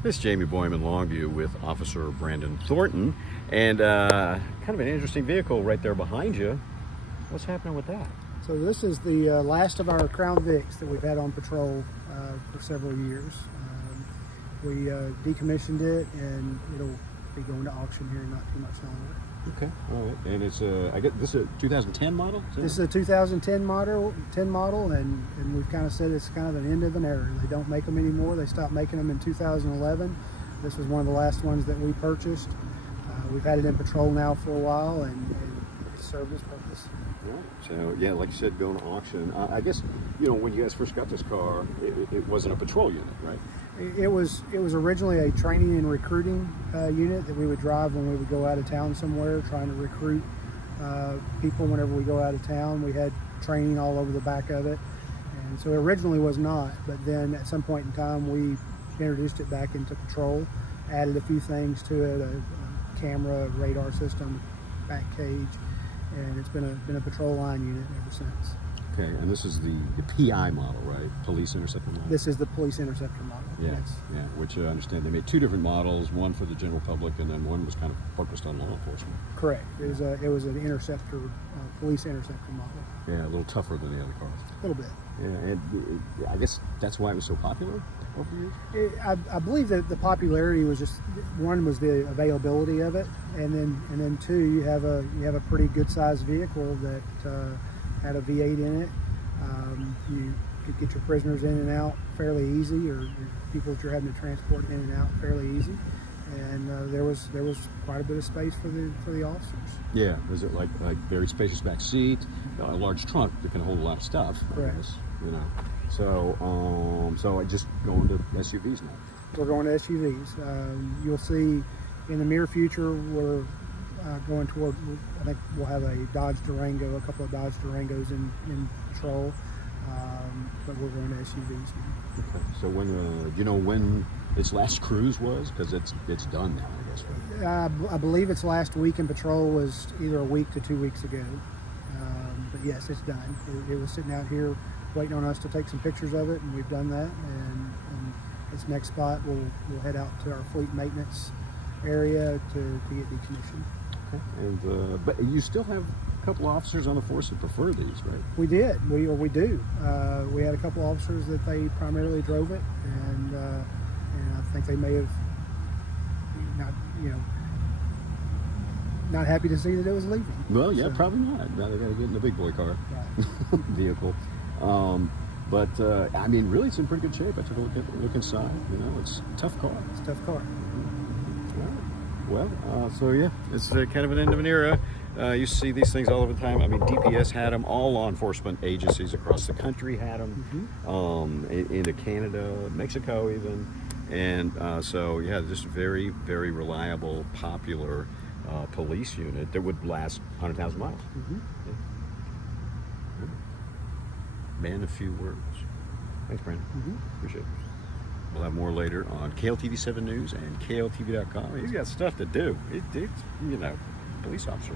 This is Jamey Boyum in Longview with Officer Brandon Thornton, and kind of an interesting vehicle right there behind you. What's happening with that? So this is the last of our Crown Vics that we've had on patrol for several years. We decommissioned it, and it'll be going to auction here in not too much longer. Okay, all right. And it's I guess this is a 2010 model. This is a 2010 model, and we've kind of said it's kind of an end of an era. They don't make them anymore. They stopped making them in 2011. This was one of the last ones that we purchased. We've had it in patrol now for a while, and it served its purpose. Right. So yeah, like you said, going to auction. I guess when you guys first got this car, it wasn't a patrol unit, right? It was originally a training and recruiting unit that we would drive when we would go out of town somewhere, trying to recruit people whenever we go out of town. We had training all over the back of it, and so it originally was not. But then at some point in time, we introduced it back into patrol, added a few things to it, a camera, a radar system, back cage, and it's been a patrol line unit ever since. Okay, and this is the PI model, right? Police Interceptor model? This is the Police Interceptor model. Yeah, yes. Yeah, which I understand they made two different models, one for the general public and then one was kind of focused on law enforcement. Correct. It was an interceptor, Police Interceptor model. Yeah, a little tougher than the other cars. A little bit. Yeah, and I guess that's why it was so popular over the years? I believe that the popularity was just, one was the availability of it, and then two, you have a pretty good sized vehicle that had a V8 in it. You could get your prisoners in and out fairly easy, or people that you're having to transport in and out fairly easy. And there was quite a bit of space for the officers. Yeah, is it like very spacious back seat, a large trunk that can hold a lot of stuff? Correct. I guess, So I just going to SUVs now. We're going to SUVs. You'll see in the near future we're going toward. I think we'll have a Dodge Durango, a couple of Dodge Durangos in patrol, but we're going to SUVs now. Okay. So when do you know when its last cruise was? Because it's done now, I guess. Right? I believe its last week in patrol was either a week to 2 weeks ago. But yes, it's done. It was sitting out here waiting on us to take some pictures of it, and we've done that. And its next spot, we'll head out to our fleet maintenance area to get decommissioned. Okay. And but you still have a couple officers on the force that prefer these, right? We did. We do. We had a couple officers that they primarily drove it, and I think they may have not happy to see that it was leaving. Well, yeah, so, probably not. Now they got to get in the big boy car, right. Vehicle. But I mean, really, it's in pretty good shape. I took a look inside. It's a tough car. It's a tough car. Well, so yeah, it's kind of an end of an era. You see these things all over the time. I mean, DPS had them. All law enforcement agencies across the country had them. Mm-hmm. Into Canada, Mexico even. And so, yeah, just a very, very reliable, popular police unit that would last 100,000 miles. Mm-hmm. Yeah. Man, a few words. Thanks, Brandon. Mm-hmm. Appreciate it. We'll have more later on KLTV 7 News and KLTV.com. He's got stuff to do. It's police officer.